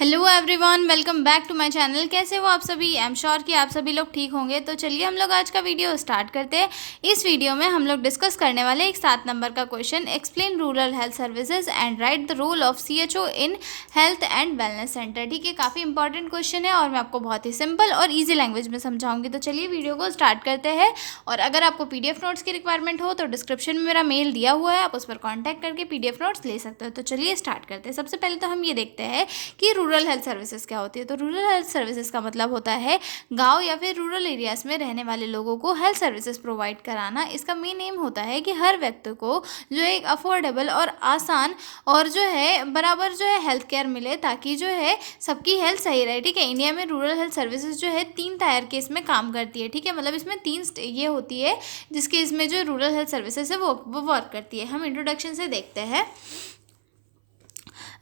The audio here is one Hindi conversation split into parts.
Hello everyone, welcome back to my channel. कैसे हो आप सभी? आई एम श्योर कि आप सभी लोग ठीक होंगे। तो चलिए हम लोग आज का वीडियो स्टार्ट करते हैं। इस वीडियो में हम लोग डिस्कस करने वाले एक 7 नंबर का question, explain rural health services and write the role of CHO in health and wellness centre. ठीक है, काफ़ी इंपॉर्टेंट क्वेश्चन है और मैं आपको बहुत ही सिंपल और ईजी लैंग्वेज में समझाऊंगी। तो चलिए वीडियो को स्टार्ट करते हैं। और अगर आपको पीडीएफ नोट्स की रिक्वायरमेंट हो तो डिस्क्रिप्शन में मेरा मेल दिया हुआ है, आप उस पर कॉन्टैक्ट करके पीडीएफ नोट्स ले सकते हो। तो चलिए स्टार्ट करते हैं। सबसे पहले तो हम ये देखते हैं कि रूरल हेल्थ सर्विसेज क्या होती है। तो रूरल हेल्थ सर्विसेज का मतलब होता है गांव या फिर रूरल एरियाज में रहने वाले लोगों को हेल्थ सर्विसेज प्रोवाइड कराना। इसका मेन एम होता है कि हर व्यक्ति को जो एक अफोर्डेबल और आसान और जो है बराबर जो है हेल्थ केयर मिले, ताकि जो है सबकी हेल्थ सही रहे। ठीक है, इंडिया में रूरल हेल्थ सर्विसेज जो है 3 टायर के इसमें काम करती है। ठीक है, मतलब इसमें 3 ये होती है जिसके इसमें जो रूरल हेल्थ सर्विसेज है वो वर्क करती है। हम इंट्रोडक्शन से देखते हैं।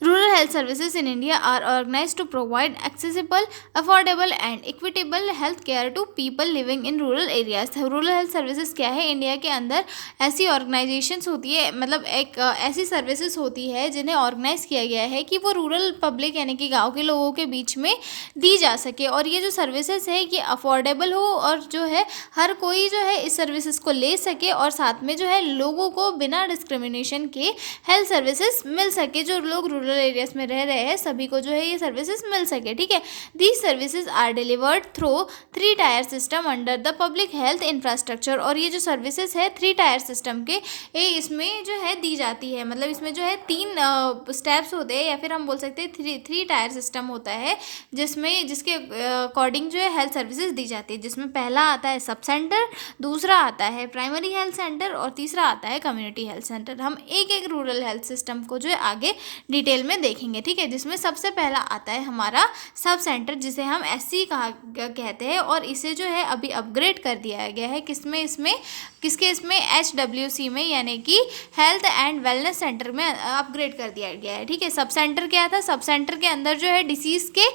Rural health services in India are organized to provide accessible, affordable and equitable health care to people living in rural areas. Rural health services क्या है? इंडिया के अंदर ऐसी ऑर्गेनाइजेशंस होती है, मतलब एक ऐसी सर्विसेज होती है जिन्हें ऑर्गेनाइज किया गया है कि वो रूरल पब्लिक यानी कि गांव के लोगों के बीच में दी जा सके। और ये जो सर्विसेज है ये अफोर्डेबल हो और जो है हर कोई जो है इस सर्विसेज को ले सके, और साथ में जो है लोगों को बिना डिस्क्रिमिनेशन के हेल्थ सर्विसेज मिल सके। जो लोग रूरल एरियाज में रह रहे हैं सभी को जो है ये सर्विसेज मिल सके। ठीक है, these services are delivered through 3 tier system under the public health infrastructure. और ये जो सर्विसेज है 3 टायर सिस्टम के इसमें जो है दी जाती है। मतलब इसमें जो है 3 स्टेप्स होते हैं, या फिर हम बोल सकते हैं 3 टायर सिस्टम होता है जिसके अकॉर्डिंग जो है हेल्थ सर्विसेज दी जाती है। जिसमें पहला आता है सब सेंटर, दूसरा आता है प्राइमरी हेल्थ सेंटर और तीसरा आता है कम्युनिटी हेल्थ सेंटर। हम एक एक रूरल हेल्थ सिस्टम को जो है आगे डिटेल में देखेंगे। ठीक है, जिसमें सबसे पहला आता है हमारा सब सेंटर, जिसे हम एससी कहते हैं, और इसे जो है अभी अपग्रेड कर दिया गया है। इसमें HWC में, यानी कि हेल्थ एंड वेलनेस सेंटर में अपग्रेड कर दिया गया है। ठीक है, सब सेंटर क्या था? सब सेंटर के अंदर जो है डिसीज़ के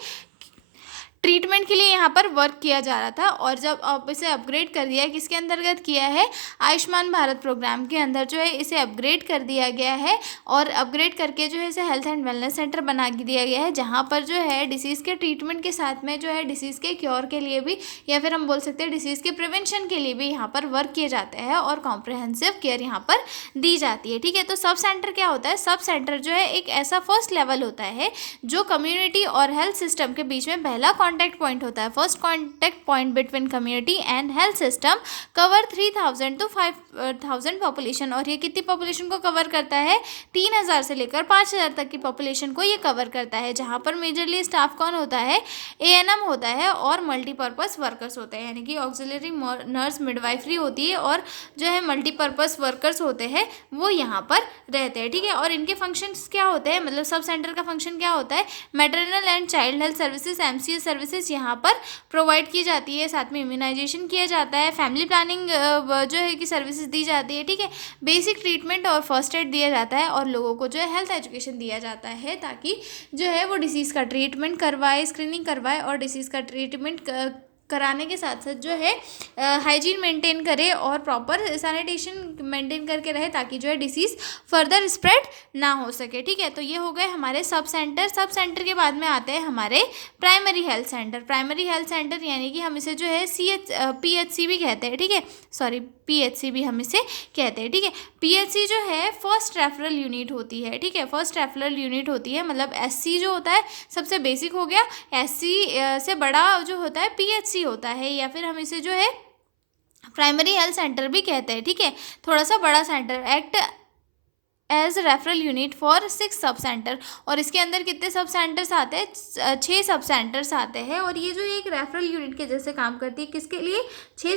ट्रीटमेंट के लिए यहाँ पर वर्क किया जा रहा था, और जब अब इसे अपग्रेड कर दिया है, किसके अंतर्गत किया है? आयुष्मान भारत प्रोग्राम के अंदर जो है इसे अपग्रेड कर दिया गया है। और अपग्रेड करके जो है इसे हेल्थ एंड वेलनेस सेंटर बना दिया गया है, जहाँ पर जो है डिसीज़ के ट्रीटमेंट के साथ में जो है डिसीज़ के क्योर के लिए भी, या फिर हम बोल सकते हैं डिसीज़ के प्रिवेंशन के लिए भी यहाँ पर वर्क किए जाते हैं, और कॉम्प्रिहेंसिव केयर यहाँ पर दी जाती है। ठीक है, तो सब सेंटर क्या होता है? सब सेंटर जो है एक ऐसा फर्स्ट लेवल होता है जो कम्युनिटी और हेल्थ सिस्टम के बीच में पहला कॉन्टैक्ट पॉइंट होता है। First contact point between community and health system cover 3000 to 5000 population. और ये कितनी पॉपुलेशन को कवर करता है? 3000 से लेकर 5000 तक की पॉपुलेशन को ये कवर करता है। जहाँ पर मेजरली स्टाफ कौन होता है? ANM होता है और मल्टीपर्पज़ वर्कर्स होते हैं, यानी कि ऑक्सिलरी नर्स मिडवाइफरी होती है, और जो है मल्टीपर्पज़ वर्कर्स होते हैं वो यहाँ पर रहते हैं। ठीक है, और इनके फंक्शंस क्या होते हैं? मतलब सब सेंटर का फंक्शन क्या होता है? Maternal and child health services MCH services यहाँ पर प्रोवाइड की जाती है, साथ में इम्यूनाइजेशन किया जाता है, फैमिली प्लानिंग जो है कि सर्विसेज दी जाती है। ठीक है, बेसिक ट्रीटमेंट और फर्स्ट एड दिया जाता है, और लोगों को जो है हेल्थ एजुकेशन दिया जाता है, ताकि जो है वो डिसीज़ का ट्रीटमेंट करवाए, स्क्रीनिंग करवाए, और डिसीज़ का ट्रीटमेंट कराने के साथ साथ जो है हाइजीन मेंटेन करे और प्रॉपर सैनिटेशन मेंटेन करके रहे, ताकि जो है डिसीज़ फर्दर स्प्रेड ना हो सके। ठीक है, तो ये हो गए हमारे सब सेंटर। सब सेंटर के बाद में आते हैं हमारे primary health centre. Primary health centre यानी कि हम इसे जो है PHC भी कहते हैं। ठीक है, सॉरी, PHC भी हम इसे कहते हैं। ठीक है, PHC जो है फर्स्ट रेफरल यूनिट होती है। ठीक है, फर्स्ट रेफरल यूनिट होती है, मतलब SC जो होता है सबसे बेसिक हो गया, SC से बड़ा जो होता है PHC होता है, या फिर हम इसे जो है प्राइमरी हेल्थ सेंटर भी कहते हैं। ठीक है, थोड़ा सा बड़ा centre, act as referral unit for 6 sub centre. और इसके अंदर कितने सब सेंटर्स आते हैं? 6 सब सेंटर्स आते हैं, और ये जो एक रेफरल यूनिट के जैसे काम करती है। किसके लिए? 6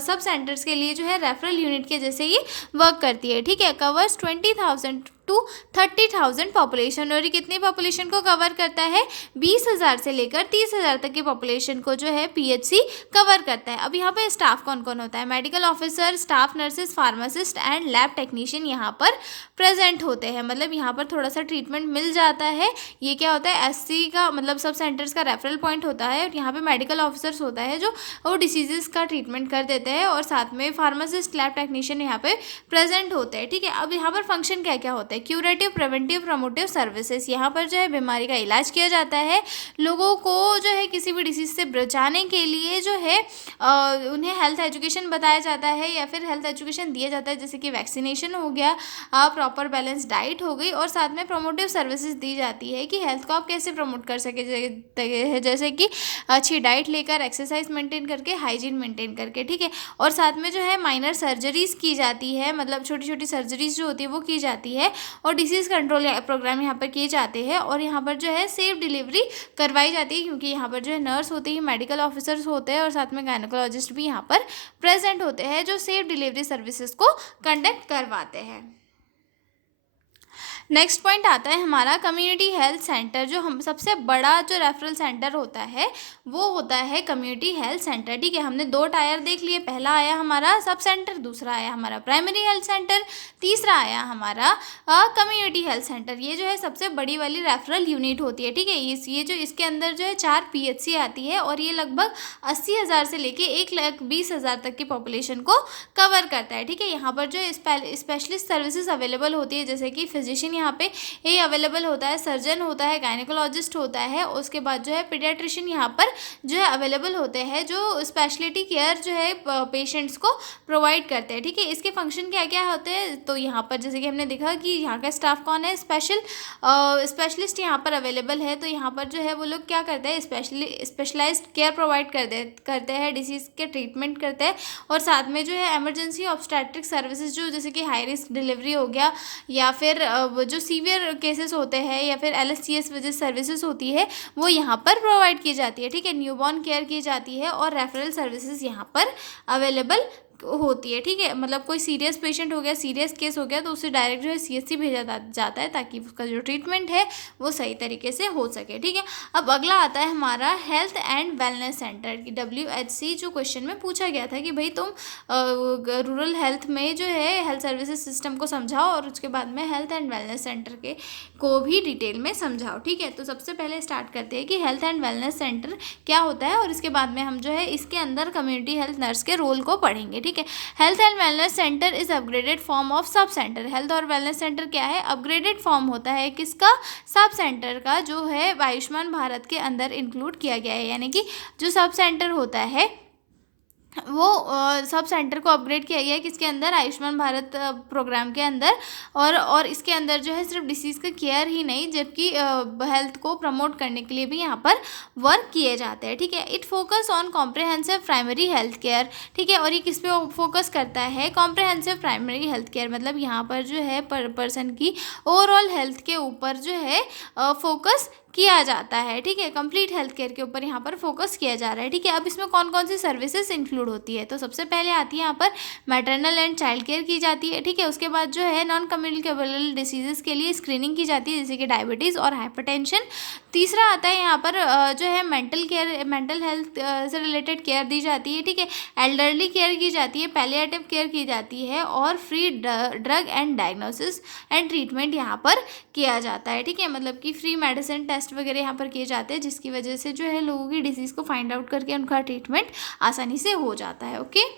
सब सेंटर्स के लिए जो है रेफरल यूनिट के जैसे ही वर्क करती है। ठीक है, कवर्स 20,000 to 30,000 पॉपुलेशन। और ये कितनी पॉपुलेशन को कवर करता है? 20,000 से लेकर 30,000 तक की पॉपुलेशन को जो है PHC कवर करता है। अब यहाँ पे स्टाफ कौन कौन होता है? Medical officer, staff nurses, pharmacist and lab technician यहाँ पर प्रेजेंट होते हैं। मतलब यहाँ पर थोड़ा सा ट्रीटमेंट मिल जाता है। ये क्या होता है? SC का मतलब सब सेंटर्स का रेफरल पॉइंट होता है, और यहाँ पे मेडिकल ऑफिसर्स होता है जो वो डिसीजेस का ट्रीटमेंट कर देते हैं, और साथ में फार्मासिस्ट, लैब टेक्नीशियन यहाँ पे प्रेजेंट होते हैं। ठीक है, अब यहाँ पर फंक्शन क्या क्या होता है? Curative, preventive, promotive services. यहाँ पर जो है बीमारी का इलाज किया जाता है, लोगों को जो है किसी भी डिसीज़ से बचाने के लिए जो है उन्हें हेल्थ एजुकेशन बताया जाता है या फिर हेल्थ एजुकेशन दिया जाता है, जैसे कि वैक्सीनेशन हो गया, प्रॉपर बैलेंस डाइट हो गई, और साथ में प्रमोटिव सर्विसेज दी जाती है कि हेल्थ को आप कैसे प्रमोट कर सके, जैसे कि अच्छी डाइट लेकर, एक्सरसाइज मेंटेन करके, हाइजीन मेंटेन करके, ठीक है। और साथ में जो है माइनर सर्जरीज की जाती है, मतलब छोटी छोटी सर्जरीज जो होती है वो की जाती है, और डिसीज़ कंट्रोल प्रोग्राम यहाँ पर किए जाते हैं, और यहाँ पर जो है सेफ डिलीवरी करवाई जाती है, क्योंकि यहाँ पर जो है नर्स होती है, मेडिकल ऑफिसर्स होते हैं, और साथ में गायनेकोलॉजिस्ट भी यहाँ पर प्रेजेंट होते हैं, जो सेफ डिलीवरी सर्विसेज को कंडक्ट करवाते हैं। नेक्स्ट पॉइंट आता है हमारा कम्युनिटी हेल्थ सेंटर। जो हम सबसे बड़ा जो रेफरल सेंटर होता है वो होता है कम्युनिटी हेल्थ सेंटर, ठीक है। हमने 2 टायर देख लिए, पहला आया हमारा सब सेंटर, दूसरा आया हमारा प्राइमरी हेल्थ सेंटर, तीसरा आया हमारा कम्युनिटी हेल्थ सेंटर। ये जो है सबसे बड़ी वाली रेफरल यूनिट होती है, ठीक है। ये जो इसके अंदर जो है 4 PHC आती है, और ये लगभग 80,000 से लेके 1,20,000 तक की पॉपुलेशन को कवर करता है, ठीक है। यहाँ पर जो स्पेशलिस्ट सर्विसेज अवेलेबल होती है, जैसे कि फिजिशियन यहाँ पे ये अवेलेबल होता है, सर्जन होता है, गायनेकोलॉजिस्ट होता है, उसके बाद जो है पीडियाट्रिशियन यहाँ पर जो है अवेलेबल होते हैं, जो स्पेशलिटी केयर जो है पेशेंट्स को प्रोवाइड करते हैं, ठीक है। इसके फंक्शन क्या क्या होते हैं, तो यहाँ पर जैसे कि हमने देखा कि यहाँ का स्टाफ कौन है, स्पेशलिस्ट यहाँ पर अवेलेबल है, तो यहाँ पर जो है वो लोग क्या करते हैं, स्पेशलाइज्ड केयर प्रोवाइड करते हैं, डिसीज़ के ट्रीटमेंट करते हैं, और साथ में जो है इमरजेंसी ऑब्स्टेट्रिक सर्विसेज, जो जैसे कि हाई रिस्क डिलीवरी हो गया, या फिर जो सीवियर केसेस होते हैं, या फिर LSCS वजह सर्विसेज होती है, वो यहाँ पर प्रोवाइड की जाती है, ठीक है। न्यूबॉर्न केयर की जाती है, और रेफरल सर्विसेज यहाँ पर अवेलेबल होती है, ठीक है। मतलब कोई सीरियस पेशेंट हो गया, सीरियस केस हो गया, तो उसे डायरेक्ट जो है CSC भेजा जाता है, ताकि उसका जो ट्रीटमेंट है वो सही तरीके से हो सके, ठीक है। अब अगला आता है हमारा हेल्थ एंड वेलनेस सेंटर की WHC। जो क्वेश्चन में पूछा गया था कि भाई तुम रूरल हेल्थ में जो है हेल्थ सर्विसेज सिस्टम को समझाओ, और उसके बाद में हेल्थ एंड वेलनेस सेंटर को भी डिटेल में समझाओ, ठीक है। तो सबसे पहले स्टार्ट करते हैं कि हेल्थ एंड वेलनेस सेंटर क्या होता है, और इसके बाद में हम जो है इसके अंदर कम्युनिटी हेल्थ नर्स के रोल को पढ़ेंगे, ठीक है। Health and wellness centre is upgraded form of sub centre. Health और वेलनेस सेंटर क्या है, अपग्रेडेड फॉर्म होता है किसका, सब सेंटर का, जो है आयुष्मान भारत के अंदर इंक्लूड किया गया है। यानी कि जो सब सेंटर होता है वो सब सेंटर को अपग्रेड किया गया है किसके अंदर, आयुष्मान भारत प्रोग्राम के अंदर, और इसके अंदर जो है सिर्फ डिसीज़ का केयर ही नहीं, जबकि हेल्थ को प्रमोट करने के लिए भी यहाँ पर वर्क किए जाते हैं, ठीक है। It focus on comprehensive primary health care, ठीक है। और ये किस पे फोकस करता है, कॉम्प्रहेंसिव प्राइमरी हेल्थ केयर, मतलब यहाँ पर जो है पर्सन की ओवरऑल हेल्थ के ऊपर जो है फोकस किया जाता है, ठीक है। कंप्लीट हेल्थ केयर के ऊपर यहाँ पर फोकस किया जा रहा है, ठीक है। अब इसमें कौन कौन सी सर्विसेज इंक्लूड होती है, तो सबसे पहले आती है यहाँ पर मैटरनल एंड चाइल्ड केयर की जाती है, ठीक है। उसके बाद जो है नॉन कम्युनिकेबल डिसीजेस के लिए स्क्रीनिंग की जाती है, जैसे कि डायबिटीज़ और हाइपरटेंशन। तीसरा आता है यहाँ पर जो है मेंटल हेल्थ से रिलेटेड केयर दी जाती है, ठीक है। एल्डरली केयर की जाती है, पैलिएटिव केयर की जाती है, और free drug and diagnosis and treatment यहाँ पर किया जाता है, ठीक है। मतलब कि फ्री मेडिसिन टेस्ट वगैरह यहाँ पर किए जाते हैं, जिसकी वजह से जो है लोगों की डिसीज़ को फाइंड आउट करके उनका ट्रीटमेंट आसानी से हो जाता है, ओके।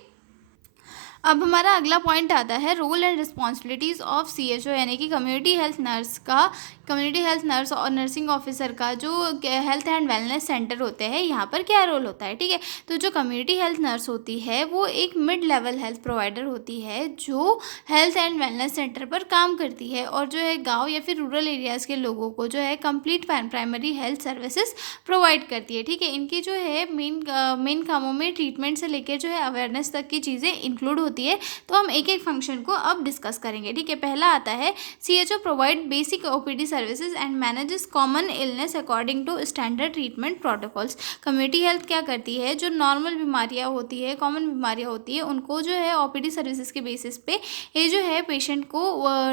अब हमारा अगला पॉइंट आता है role and responsibilities of CHO, यानी कि कम्युनिटी हेल्थ नर्स का, कम्युनिटी हेल्थ नर्स और नर्सिंग ऑफिसर का जो हेल्थ एंड वेलनेस सेंटर होते हैं यहाँ पर क्या रोल होता है, ठीक है। तो जो कम्युनिटी हेल्थ नर्स होती है वो एक मिड लेवल हेल्थ प्रोवाइडर होती है, जो हेल्थ एंड वेलनेस सेंटर पर काम करती है, और जो है गाँव या फिर रूरल एरियाज़ के लोगों को जो है complete primary health services provide करती है, ठीक है। इनकी जो है मेन कामों में ट्रीटमेंट से लेकर जो है अवेयरनेस तक की चीज़ें इंक्लूड होती है। तो हम एक एक फंक्शन को अब डिस्कस करेंगे, ठीक है। पहला आता है CHO provide basic OPD services and manages common illness according to standard treatment protocols. Community health क्या करती है, जो नॉर्मल बीमारियां होती है, कॉमन बीमारियां होती है, उनको जो है OPD सर्विसेज के बेसिस पे ये जो है पेशेंट को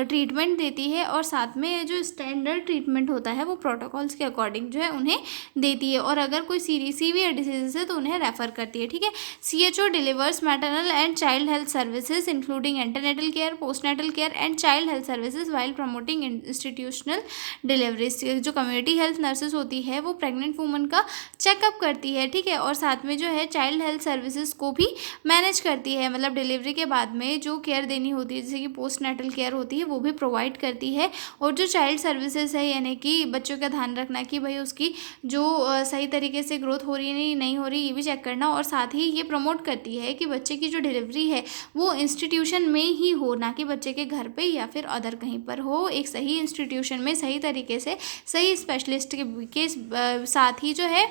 ट्रीटमेंट देती है, और साथ में जो स्टैंडर्ड ट्रीटमेंट होता है वो प्रोटोकॉल्स के अकॉर्डिंग जो है उन्हें देती है, और अगर कोई सीवियर डिसीजेस है तो उन्हें रेफर करती है, ठीक है। CHO delivers maternal and child health services including antenatal care, postnatal care and child health services while promoting institutional deliveries. जो कम्युनिटी हेल्थ नर्सेस होती है वो प्रेग्नेंट वूमन का चेकअप करती है, ठीक है, और साथ में जो है चाइल्ड हेल्थ सर्विसेज को भी मैनेज करती है, मतलब डिलीवरी के बाद में जो केयर देनी होती है जैसे कि पोस्ट नेटल केयर होती है वो भी प्रोवाइड करती है। और जो चाइल्ड सर्विसेज है यानी कि बच्चों का ध्यान रखना कि भाई उसकी जो सही तरीके से ग्रोथ हो रही है नहीं हो रही, ये भी चेक करना। और साथ ही ये प्रमोट करती है कि बच्चे की जो डिलीवरी है वो इंस्टीट्यूशन में ही हो, ना कि बच्चे के घर पे या फिर अदर कहीं पर हो, एक सही इंस्टीट्यूशन में सही तरीके से सही स्पेशलिस्ट के साथ ही जो है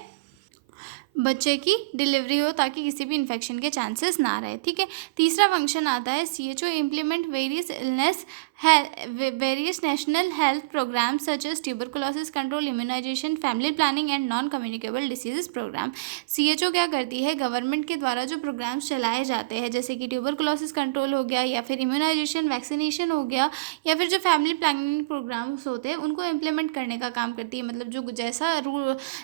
बच्चे की डिलीवरी हो, ताकि किसी भी इन्फेक्शन के चांसेस ना रहे, ठीक है। तीसरा फंक्शन आता है CHO implement various national health programme such as tuberculosis control, immunization, family planning and non communicable diseases programme. CHO क्या करती है, गवर्नमेंट के द्वारा जो प्रोग्राम्स चलाए जाते हैं जैसे कि ट्यूबरकुलोसिस कंट्रोल हो गया या फिर इम्यूनाइजेशन वैक्सीनेशन हो गया या फिर जो फैमिली प्लानिंग प्रोग्राम्स होते हैं उनको इम्प्लीमेंट करने का काम करती है। मतलब जो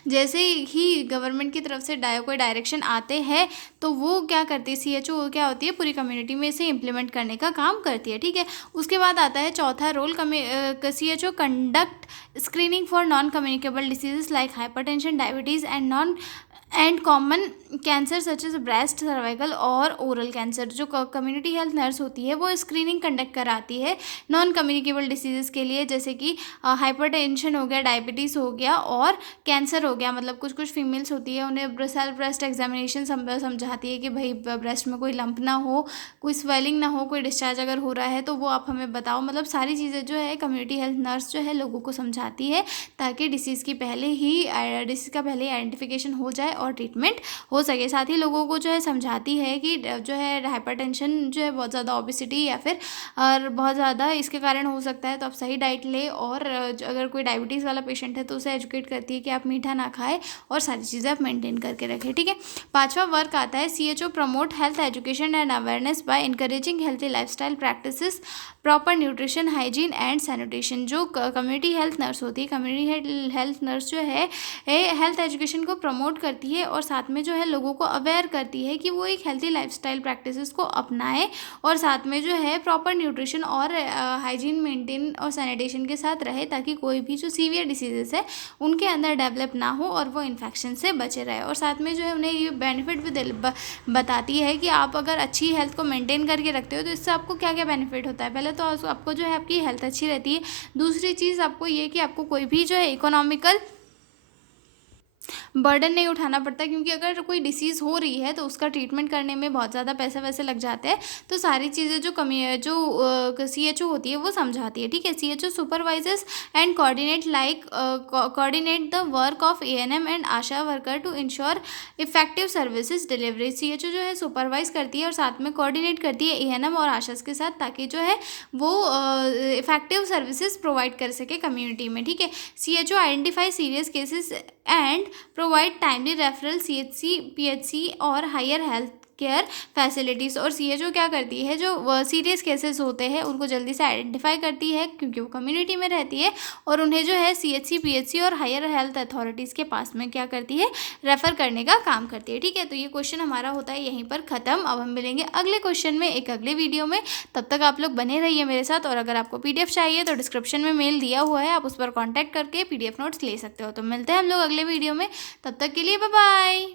जैसे ही गवर्नमेंट की तरफ से कोई डायरेक्शन आते हैं तो वो क्या करती है, CHO क्या होती है, पूरी कम्युनिटी में इसे इम्प्लीमेंट करने का काम करती है, ठीक है। उसके बाद आता है चौथा role, CHO conduct screening for non communicable diseases like hypertension, diabetes and common cancer such as breast, cervical और ओरल कैंसर। जो कम्युनिटी हेल्थ नर्स होती है वो स्क्रीनिंग कंडक्ट कराती है नॉन कम्युनिकेबल डिसीजेस के लिए, जैसे कि हाइपरटेंशन हो गया, डायबिटीज़ हो गया और कैंसर हो गया। मतलब कुछ कुछ फीमेल्स होती है उन्हें सेल्फ ब्रेस्ट एग्जामिनेशन समझाती है कि भाई ब्रेस्ट में कोई लंप ना हो, कोई स्वेलिंग ना हो, कोई डिस्चार्ज अगर हो रहा है तो वो आप हमें बताओ। मतलब सारी चीज़ें जो है कम्युनिटी हेल्थ नर्स जो है लोगों को समझाती है ताकि डिसीज़ का पहले ही आइडेंटिफिकेशन हो जाए और ट्रीटमेंट हो सके। साथ ही लोगों को जो है समझाती है कि जो है हाइपरटेंशन जो है बहुत ज़्यादा ओबेसिटी या फिर और बहुत ज़्यादा इसके कारण हो सकता है, तो आप सही डाइट ले। और अगर कोई डायबिटीज़ वाला पेशेंट है तो उसे एजुकेट करती है कि आप मीठा ना खाएं और सारी चीज़ें आप मेंटेन करके रखें, ठीक है। पांचवा वर्क आता है CHO promote health education and awareness by encouraging healthy lifestyle practices, proper nutrition, hygiene and sanitation. जो कम्युनिटी हेल्थ नर्स होती है, कम्युनिटी हेल्थ नर्स जो है हेल्थ एजुकेशन को प्रमोट करती है और साथ में जो है लोगों को अवेयर करती है कि वो एक हेल्थी लाइफस्टाइल प्रैक्टिसेस को अपनाएं और साथ में जो है प्रॉपर न्यूट्रिशन और हाइजीन मेंटेन और सैनिटेशन के साथ रहे, ताकि कोई भी जो सीवियर डिसीजेस है उनके अंदर डेवलप ना हो और वो इन्फेक्शन से बचे रहे। और साथ में जो है उन्हें ये बेनिफिट भी बताती है कि आप अगर अच्छी हेल्थ को मेंटेन करके रखते हो तो इससे आपको क्या क्या बेनिफिट होता है। पहले तो आपको जो है आपकी हेल्थ अच्छी रहती है, दूसरी चीज़ आपको ये कि आपको कोई भी जो है इकोनॉमिकल बर्डन नहीं उठाना पड़ता, क्योंकि अगर कोई डिसीज़ हो रही है तो उसका ट्रीटमेंट करने में बहुत ज़्यादा पैसे वैसे लग जाते हैं। तो सारी चीज़ें जो CHO होती है वो समझाती है, ठीक है। CHO supervisors and coordinate the work of ANM and ASHA worker to ensure effective services delivery. CHO जो है सुपरवाइज करती है और साथ में कोऑर्डिनेट करती है ANM और आशा के साथ, ताकि जो है वो इफेक्टिव सर्विसेज प्रोवाइड कर सके कम्युनिटी में, ठीक है। CHO identify serious cases and provide timely referral CHC PHC और हायर हेल्थ केयर फैसिलिटीज़। और CHO क्या करती है, जो सीरियस केसेस होते हैं उनको जल्दी से आइडेंटिफाई करती है क्योंकि वो कम्युनिटी में रहती है, और उन्हें जो है CHC PHC और हायर हेल्थ अथॉरिटीज़ के पास में क्या करती है, रेफ़र करने का काम करती है, ठीक है। तो ये क्वेश्चन हमारा होता है यहीं पर ख़त्म। अब हम मिलेंगे अगले क्वेश्चन में एक अगले वीडियो में, तब तक आप लोग बने रहिए मेरे साथ। और अगर आपको PDF चाहिए तो डिस्क्रिप्शन में मेल दिया हुआ है, आप उस पर कॉन्टैक्ट करके PDF नोट्स ले सकते हो। तो मिलते हैं हम लोग अगले वीडियो में, तब तक के लिए बाय बाय।